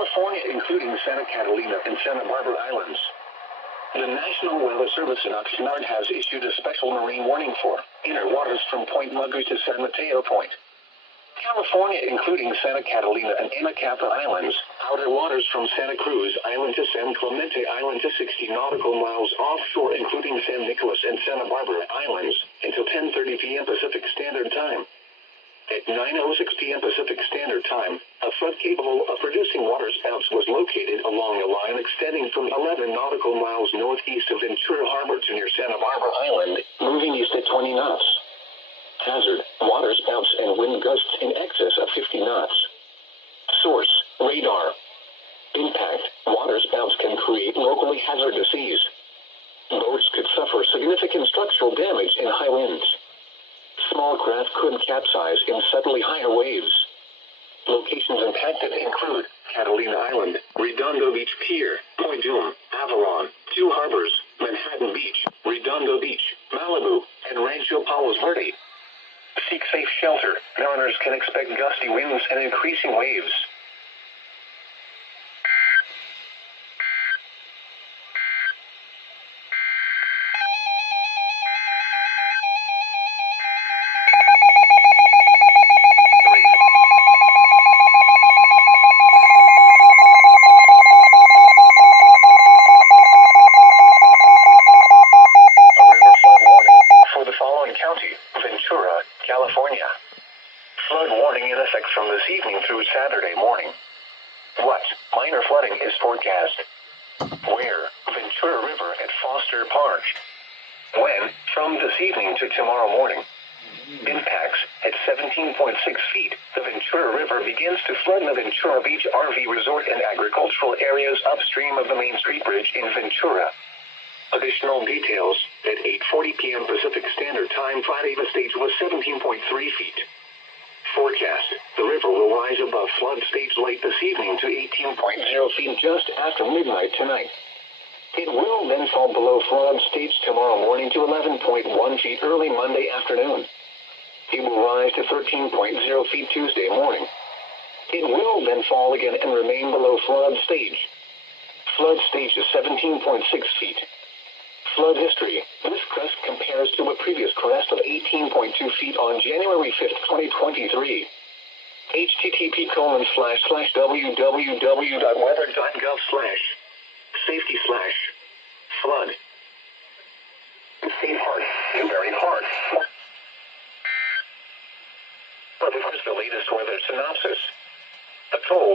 California, including Santa Catalina and Santa Barbara Islands. The National Weather Service in OXNARD has issued a special marine warning for inner waters from Point Mugu to San Mateo Point. California, including Santa Catalina and Anacapa Islands, outer waters from Santa Cruz Island to San Clemente Island to 60 nautical miles offshore, including San Nicolas and Santa Barbara Islands, until 10:30 p.m. Pacific Standard Time. At 9:06 p.m. Pacific Standard Time, a flood capable of producing waterspouts was located along a line extending from 11 nautical miles northeast of Ventura Harbor to near Santa Barbara Island, moving east at 20 knots. Hazard, waterspouts and wind gusts in excess of 50 knots. Source, radar. Impact, waterspouts can create locally hazardous seas. Boats could suffer significant structural damage in high winds. Small craft could capsize in suddenly higher waves. Locations impacted include Catalina Island, Redondo Beach Pier, Point Mugu, Avalon, Two Harbors, Manhattan Beach, Redondo Beach, Malibu, and Rancho Palos Verdes. Seek safe shelter. Mariners can expect gusty winds and increasing waves. County, Ventura, California. Flood warning in effect from this evening through Saturday morning. What minor flooding is forecast? Where? Ventura River at Foster Park. When? From this evening to tomorrow morning. Impacts at 17.6 feet. The Ventura River begins to flood the Ventura Beach RV Resort and agricultural areas upstream of the Main Street Bridge in Ventura. Additional details, at 8:40 p.m. Pacific Standard Time, Friday the stage was 17.3 feet. Forecast, the river will rise above flood stage late this evening to 18.0 feet just after midnight tonight. It will then fall below flood stage tomorrow morning to 11.1 feet early Monday afternoon. It will rise to 13.0 feet Tuesday morning. It will then fall again and remain below flood stage. Flood stage is 17.6 feet. Flood history. This crest compares to a previous crest of 18.2 feet on January 5th, 2023. http://www.weather.gov/safety/flood. Safe hard. Very hard. But here's the latest weather synopsis. Atolls